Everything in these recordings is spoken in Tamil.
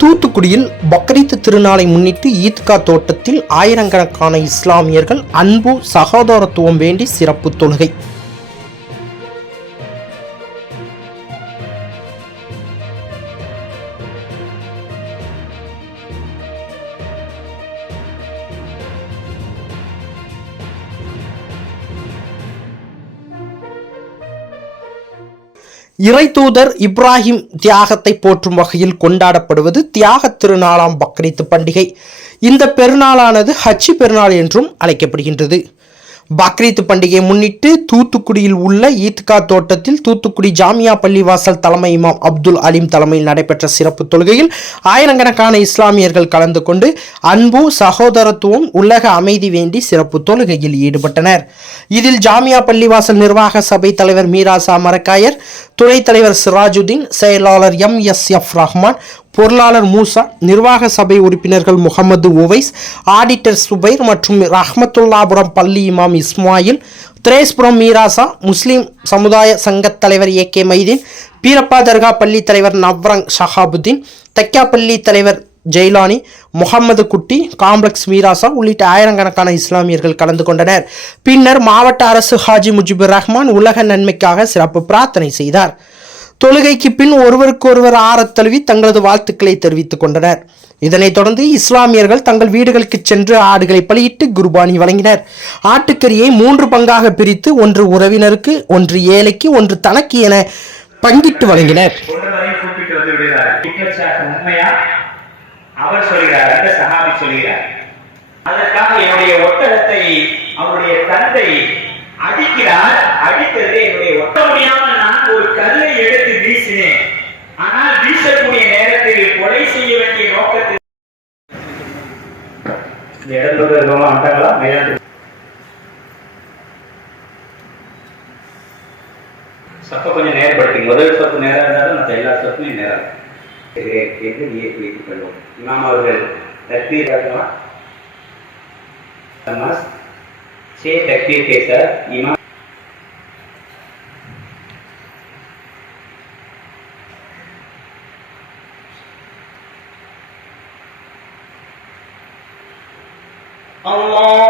தூத்துக்குடியில் பக்ரீத் திருநாளை முன்னிட்டு ஈத்கா தோட்டத்தில் ஆயிரக்கணக்கான இஸ்லாமியர்கள் அன்பு சகோதரத்துவம் வேண்டி சிறப்பு தொழுகை. இறைதூதர் இப்ராஹிம் தியாகத்தை போற்றும் வகையில் கொண்டாடப்படுவது தியாகத் திருநாளாம் பக்ரீத் பண்டிகை. இந்த பெருநாளானது ஹஜ்ஜி பெருநாள் என்றும் அழைக்கப்படுகின்றது. பக்ரீத் பண்டிகையை முன்னிட்டு தூத்துக்குடியில் உள்ள ஈத்கா தோட்டத்தில் தூத்துக்குடி ஜாமியா பள்ளிவாசல் தலைமை இமாம் அப்துல் அலீம் தலைமையில் நடைபெற்ற சிறப்பு தொழுகையில் ஆயிரக்கணக்கான இஸ்லாமியர்கள் கலந்து கொண்டு அன்பு சகோதரத்துவம் உலக அமைதி வேண்டி சிறப்பு தொழுகையில் ஈடுபட்டனர். இதில் ஜாமியா பள்ளிவாசல் நிர்வாக சபை தலைவர் மீராசா மரக்காயர் துணைத் தலைவர் சிராஜுதீன் செயலாளர் எம் எஸ் எஃப் ரஹ்மான் பொருளாளர் மூசா நிர்வாக சபை உறுப்பினர்கள் முகமது உவைஸ் ஆடிட்டர் சுபைர் மற்றும் ரஹமத்துல்லாபுரம் பள்ளி இமாம் இஸ்மாயில் திரேஸ்புரம் மீராசா முஸ்லீம் சமுதாய சங்கத் தலைவர் ஏ கே மைதீன் பீரப்பா தர்கா பள்ளி தலைவர் நவ்ரங் ஷஹாபுத்தீன் தக்கியாப்பள்ளி தலைவர் ஜெய்லானி முகமது குட்டி காம்ப்ளெக்ஸ் மீராசா உள்ளிட்ட ஆயிரக்கணக்கான இஸ்லாமியர்கள் கலந்து கொண்டனர். பின்னர் மாவட்ட அரசு ஹாஜி முஜிபுர் ரஹ்மான் உலக நன்மைக்காக சிறப்பு பிரார்த்தனை செய்தார். தொழுகைக்கு பின் ஒருவருக்கொருவர் ஆறத் தழுவி தங்களது வாழ்த்துக்களை தெரிவித்துக் கொண்டனர். இதனைத் தொடர்ந்து இஸ்லாமியர்கள் தங்கள் வீடுகளுக்கு சென்று ஆடுகளை பலியிட்டு குர்பானி வழங்கினர். ஆட்டுக்கறியை மூன்று பங்காக பிரித்து ஒன்று உறவினருக்கு ஒன்று ஏழைக்கு ஒன்று தனக்கு என பங்கிட்டு வழங்கினர். அவர் சொல்கிறார் அந்த சஹாபி சொல்கிறார். அதற்காக என்னுடைய ஒட்டகத்தை அவருடைய தந்தை சப்பை கொஞ்சம் நேர்படுத்தி முதல் சப்பு நேராக இருந்தாலும் மற்ற எல்லா சப்புலையும் நேராக என்று இயக்கி கொள்வோம் நாம் அவர்கள் தக்பீராக Allah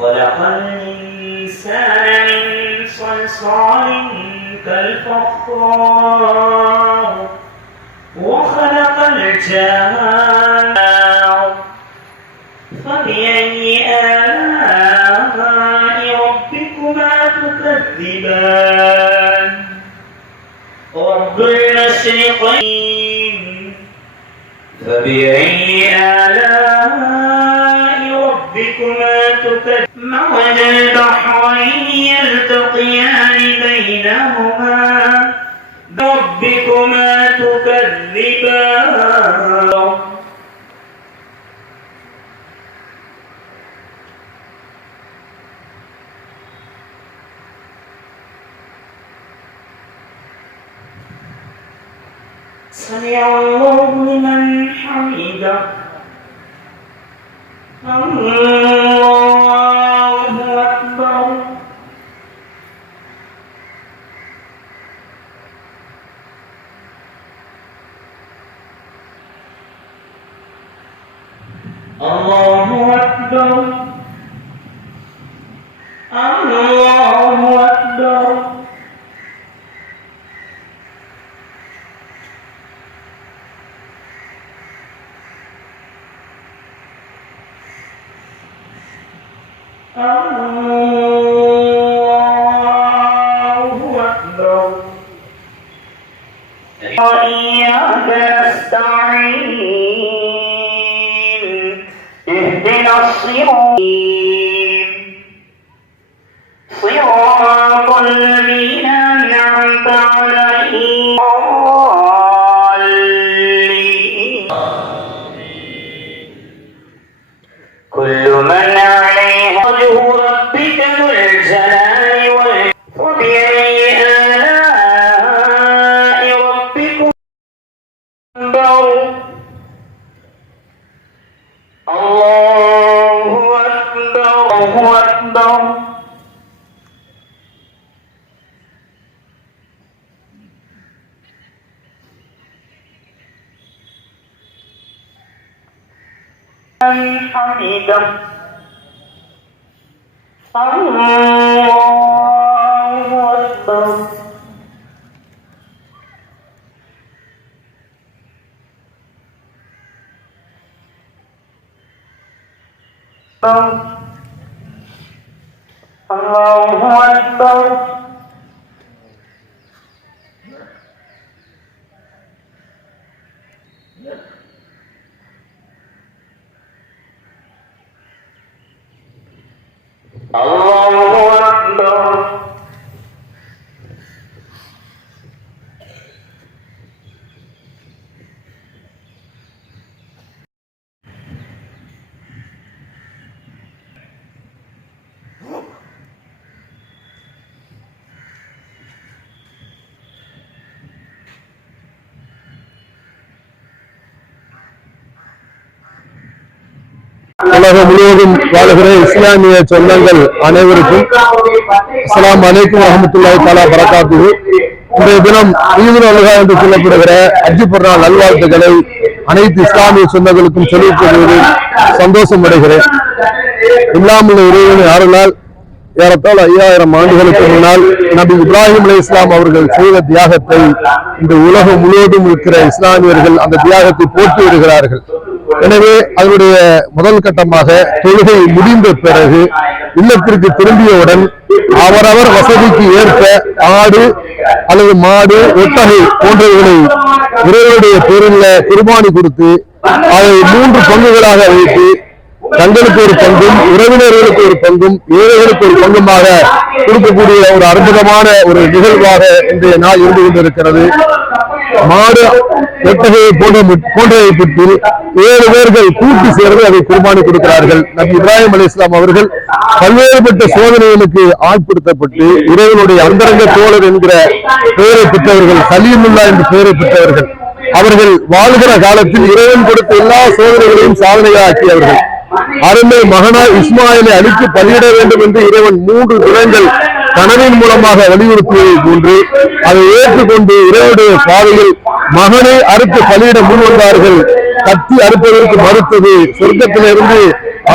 خلق الإنسان من صلصال كالفخار وخلق الجان فبأي آلاء ربكما تكذبان؟ رب المشرقين. فبأي آلاء ربكما تكذبان البحرين يلتقيان بينهما. ربكما تكذبان. سمع الله لمن حمده. الله أكبر الله أكبر. الله خاسرون صراط الذين أنعمت عليهم. كل من عليها وجه أكبر الله أكبر من حمده الله أكبر الله أكبر உலகம் முழுவதும் வாழுகிற இஸ்லாமிய சொந்தங்கள் அனைவருக்கும் அஸ்ஸலாமு அலைக்கும் வரஹ்மத்துல்லாஹி தாலா பரக்காத்துஹு இன்றைய தினம் ஈதுல் அல்ஹா என்று சொல்லப்படுகிற அஜி பெருநாள் நல்வாழ்த்துக்களை அனைத்து இஸ்லாமிய சொந்தங்களுக்கும் சொல்லிக் கொள்வதில் சந்தோஷம் அடைகிறேன் இல்லாமல் இறைவன் யாருனால் ஏறத்தால் ஐயாயிரம் ஆண்டுகளுக்கு முன்னால் நபி இப்ராஹிம் அலி இஸ்லாம் அவர்கள் செய்த தியாகத்தை இந்த உலகம் முழுவதும் இருக்கிற இஸ்லாமியர்கள் அந்த தியாகத்தை போற்றி வருகிறார்கள். எனவே அதனுடைய முதல் கட்டமாக தொழுகை முடிந்த பிறகு இல்லத்திற்கு திரும்பியவுடன் அவரவர் வசதிக்கு ஏற்ப ஆடு அல்லது மாடு ஒட்டகை போன்றவைகளை இறைவனுடைய பேரில் குர்பானி கொடுத்து அதை மூன்று பங்குகளாக வைத்து தங்களுக்கு ஒரு பங்கும் உறவினர்களுக்கு ஒரு பங்கும் ஏழைகளுக்கு ஒரு பங்குமாக கொடுக்கக்கூடிய ஒரு அற்புதமான ஒரு நிகழ்வாக இன்றைய நாள் இருந்து கொண்டிருக்கிறது. மாடு எட்டகையை போன்ற போன்றவை பற்றி ஏழு பேர்கள் கூட்டி சேர்ந்து அதை குர்பானி கொடுக்கிறார்கள். நபி இப்ராஹிம் அலி இஸ்லாம் அவர்கள் பல்வேறுபட்ட சோதனைகளுக்கு ஆட்படுத்தப்பட்டு இறைவனுடைய அந்தரங்க தோழர் என்கிற பெயரை பெற்றவர்கள் சலீமுல்லா என்ற பெயரை பெற்றவர்கள் அவர்கள் வாழ்கிற காலத்தில் இறைவன் கொடுத்த எல்லா சோதனைகளையும் சாதனையாக்கியவர்கள் அருமை மகனாய் இஸ்மாயிலை அழித்து பலியிட வேண்டும் என்று இறைவன் மூன்று தினங்கள் கனவின் மூலமாக வலியுறுத்தியதை போன்று அதை ஏற்றுக்கொண்டு இறைவனுடைய பாதையில் மகனை அறுத்து பலியிட முன்வந்தார்கள் கத்தி அறுப்பதற்கு மறுத்தது சொர்க்கத்திலிருந்து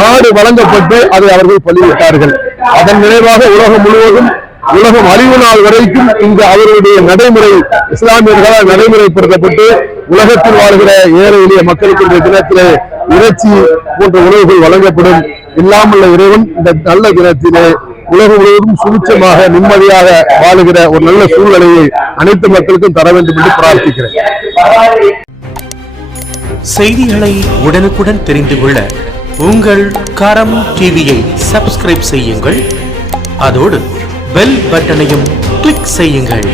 ஆடு வழங்கப்பட்டு அதை அவர்கள் பலியிட்டார்கள். அதன் நினைவாக உலகம் முழுவதும் உலகம் அழிவு நாள் வரைக்கும் இந்த அவருடைய நடைமுறை இஸ்லாமியர்களால் நடைமுறைப்படுத்தப்பட்டு உலகத்தில் வாழ்கிற ஏழை எளிய மக்களுக்கு இந்த தினத்திலே இறைச்சி போன்ற உணவுகள் வழங்கப்படும். இல்லாமல் இறைவன் இந்த நல்ல தினத்திலே உலகம் முழுவதும் சுபிட்சமாக நிம்மதியாக வாழுகிற ஒரு நல்ல சூழ்நிலையை அனைத்து மக்களுக்கும் தர வேண்டும் என்று பிரார்த்திக்கிறேன். செய்திகளை உடனுக்குடன் தெரிந்து கொள்ள உங்கள் கரம் டிவியை சப்ஸ்கிரைப் செய்யுங்கள். அதோடு பெல் பட்டனையும் கிளிக் செய்யுங்கள்.